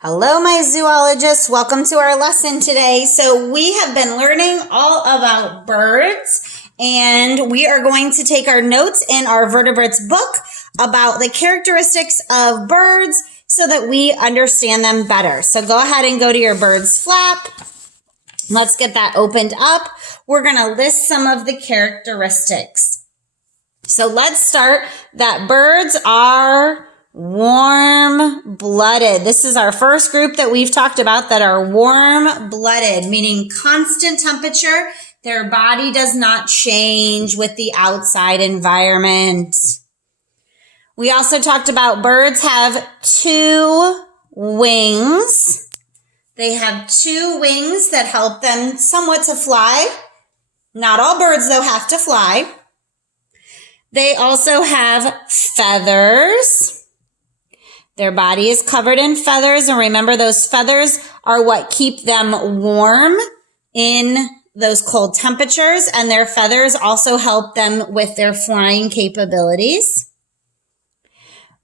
Hello, my zoologists. Welcome to our lesson today. So we have been learning all about birds, and we are going to take our notes in our vertebrates book about the characteristics of birds so that we understand them better. So go ahead and go to your bird's flap. Let's get that opened up. We're going to list some of the characteristics. So let's start that birds are warm-blooded. This is our first group that we've talked about that are warm-blooded, meaning constant temperature. Their body does not change with the outside environment. We also talked about birds have two wings. They have two wings that help them somewhat to fly. Not all birds, though, have to fly. They also have feathers. Their body is covered in feathers, and remember, those feathers are what keep them warm in those cold temperatures, and their feathers also help them with their flying capabilities.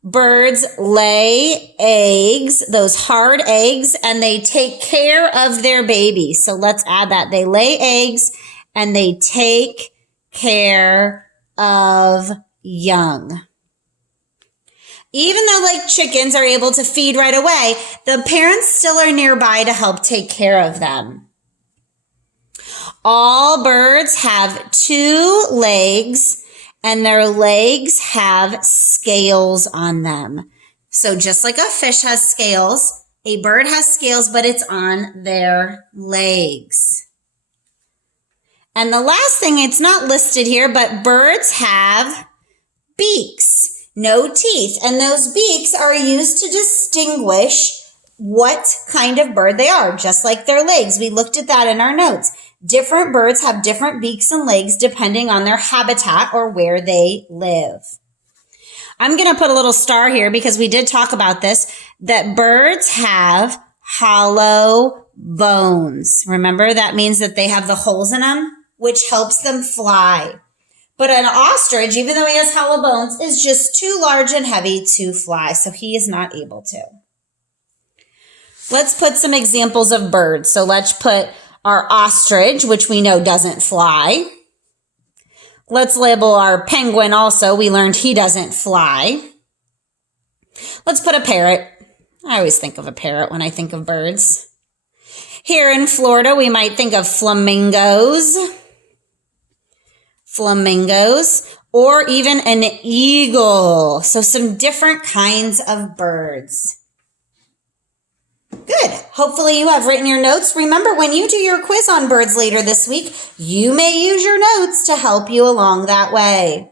Birds lay eggs, those hard eggs, and they take care of their babies. So let's add that. They lay eggs, and they take care of young. Even though like chickens are able to feed right away, the parents still are nearby to help take care of them. All birds have two legs, and their legs have scales on them. So just like a fish has scales, a bird has scales, but it's on their legs. And the last thing, it's not listed here, but birds have beaks. No teeth, and those beaks are used to distinguish what kind of bird they are, just like their legs. We looked at that in our notes. Different birds have different beaks and legs depending on their habitat or where they live. I'm going to put a little star here because we did talk about this, that birds have hollow bones. Remember, that means that they have the holes in them, which helps them fly. But an ostrich, even though he has hollow bones, is just too large and heavy to fly, so he is not able to. Let's put some examples of birds. So let's put our ostrich, which we know doesn't fly. Let's label our penguin also. We learned he doesn't fly. Let's put a parrot. I always think of a parrot when I think of birds. Here in Florida, we might think of flamingos, or even an eagle. So some different kinds of birds. Good. Hopefully you have written your notes. Remember, when you do your quiz on birds later this week, you may use your notes to help you along that way.